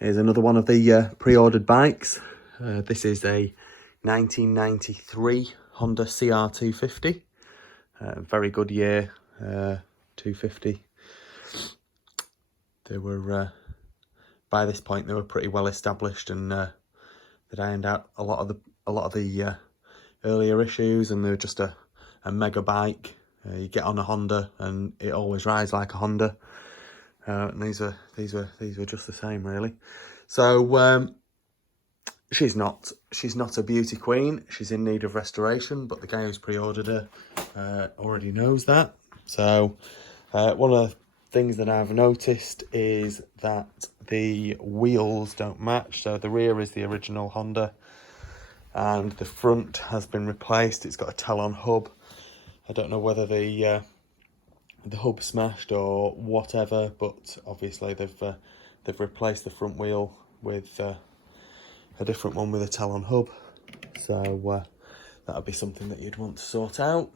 Here's another one of the pre-ordered bikes. This is a 1993 Honda CR250. Very good year, 250. They were, by this point, they were pretty well established, and they'd ironed out a lot of the earlier issues, and they were just a mega bike. You get on a Honda, and it always rides like a Honda. And these were just the same, really. So she's not a beauty queen. She's in need of restoration, but the guy who's pre-ordered her already knows that. So one of the things that I've noticed is that the wheels don't match. So the rear is the original Honda, and the front has been replaced. It's got a Talon hub. I don't know whether the hub smashed or whatever, but obviously they've replaced the front wheel with a different one with a Talon hub. So that would be something that you'd want to sort out.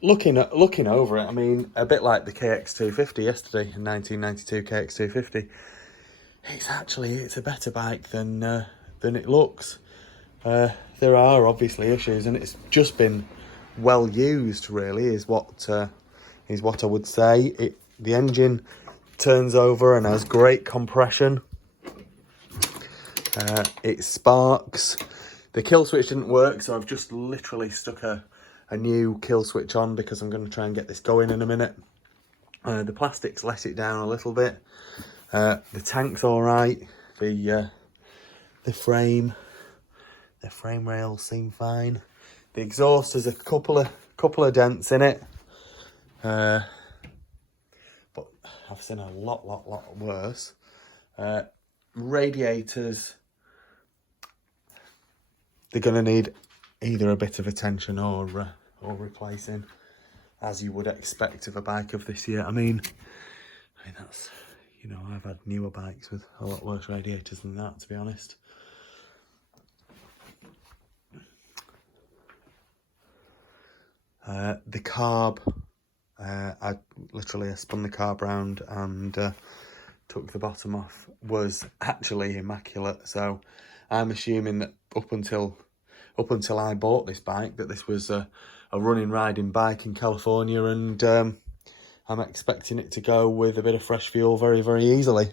Looking over it, I mean, a bit like the KX250 yesterday, a 1992 KX250. It's a better bike than it looks. There are obviously issues, and it's just been well used, really, is what I would say. The engine turns over and has great compression. It sparks. The kill switch didn't work, so I've just literally stuck a new kill switch on because I'm going to try and get this going in a minute. The plastics let it down a little bit. The tank's all right. The frame rails seem fine. The exhaust has a couple of dents in it. But I've seen a lot worse. Radiators, they're going to need either a bit of attention or replacing, as you would expect of a bike of this year. I mean that's, I've had newer bikes with a lot worse radiators than that, to be honest. The carb, I spun the carb round and took the bottom off, was actually immaculate. So I'm assuming that up until I bought this bike, that this was a running, riding bike in California, and I'm expecting it to go with a bit of fresh fuel very, very easily.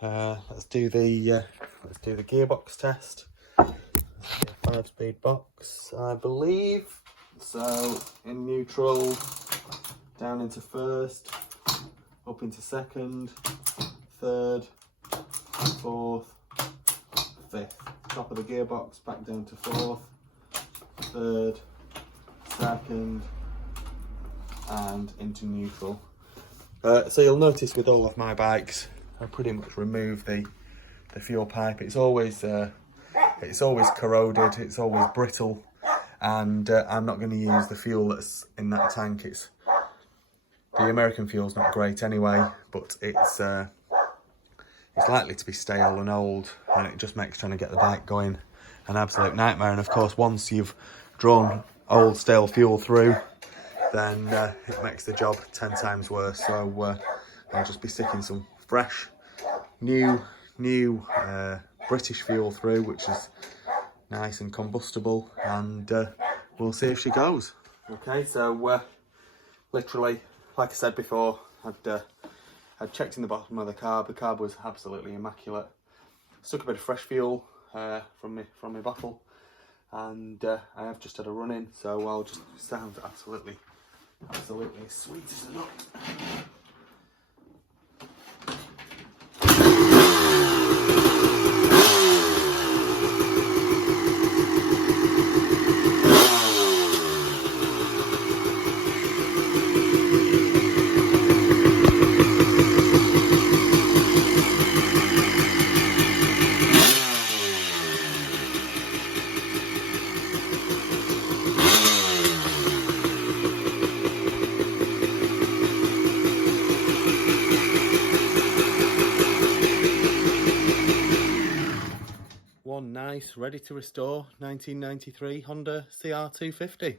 Let's do the gearbox test. 5-speed box, I believe. So in neutral, down into first, up into second, third, fourth, fifth. Top of the gearbox, back down to fourth, third, second, and into neutral. So you'll notice with all of my bikes, I pretty much remove the fuel pipe. It's always corroded, it's always brittle. And I'm not going to use the fuel that's in that tank. The American fuel's not great anyway, but it's likely to be stale and old, and it just makes trying to get the bike going an absolute nightmare. And of course, once you've drawn old stale fuel through, then it makes the job 10 times worse. So I'll just be sticking some fresh, new British fuel through, which is nice and combustible, and we'll see if she goes. Okay, so literally, like I said before, I'd checked in the bottom of the carb. The carb was absolutely immaculate. Stuck a bit of fresh fuel from my bottle, and I have just had a run in, so I'll just sound absolutely sweet as a nut. One nice, ready to restore 1993 Honda CR250.